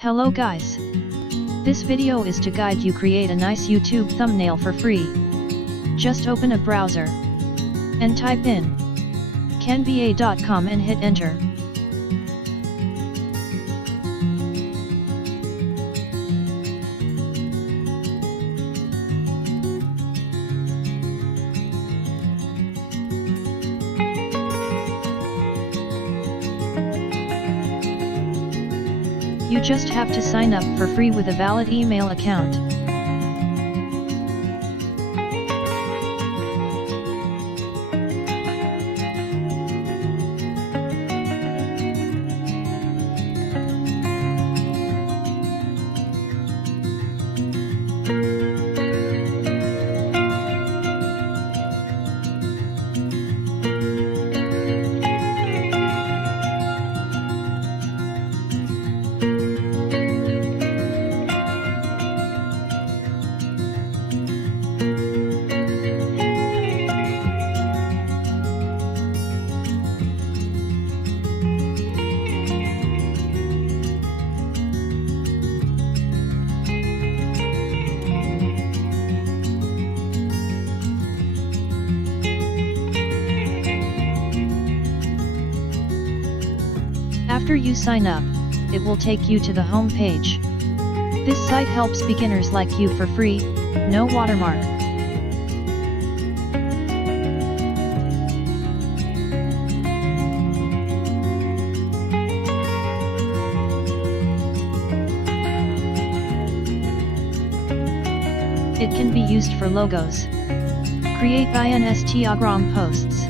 Hello guys. This video is to guide you create a nice YouTube thumbnail for free. Just open a browser and type in canva.com and hit enter. You just have to sign up for free with a valid email account. After you sign up, it will take you to the home page. This site helps beginners like you for free, no watermark. It can be used for logos, create Instagram posts,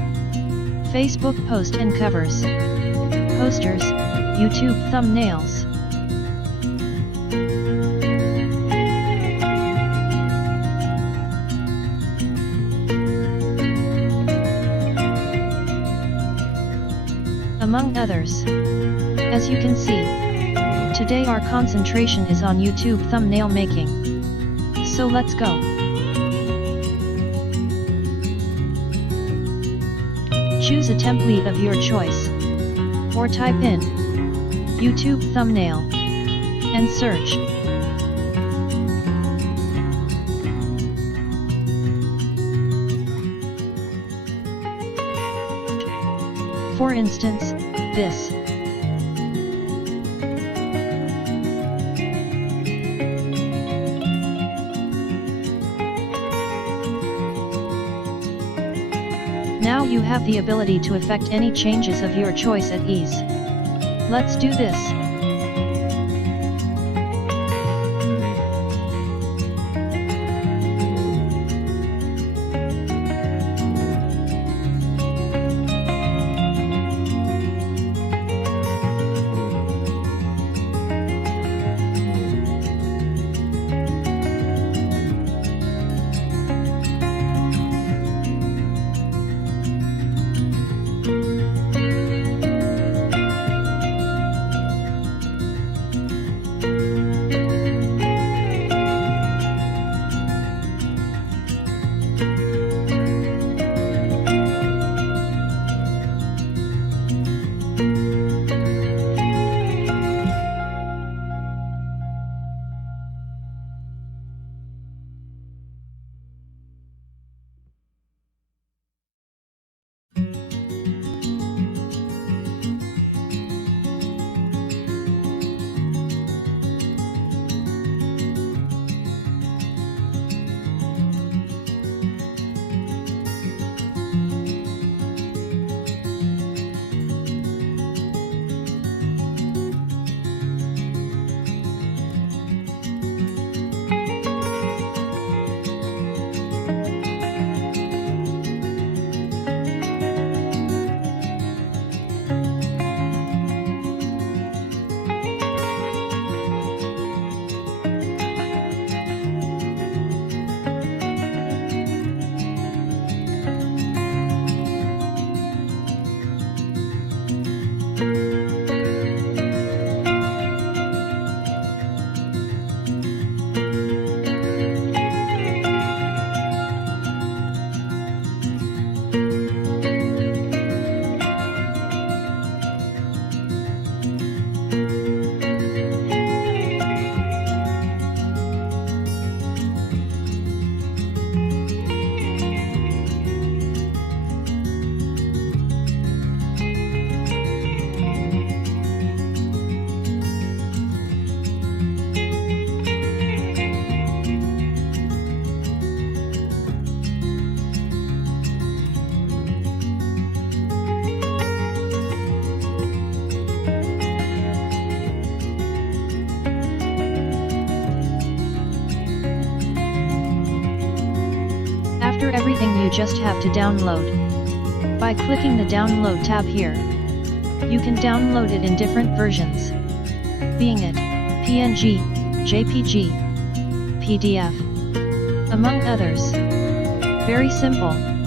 Facebook post and covers, posters, YouTube thumbnails. Among others. As you can see, today our concentration is on YouTube thumbnail making. So let's go. Choose a template of your choice, or type in YouTube thumbnail and search. For instance, this. Now you have the ability to effect any changes of your choice at ease. Let's do this. everything, you just have to download. By clicking the download tab here, you can download it in different versions, being it PNG, JPG, PDF, among others. Very simple.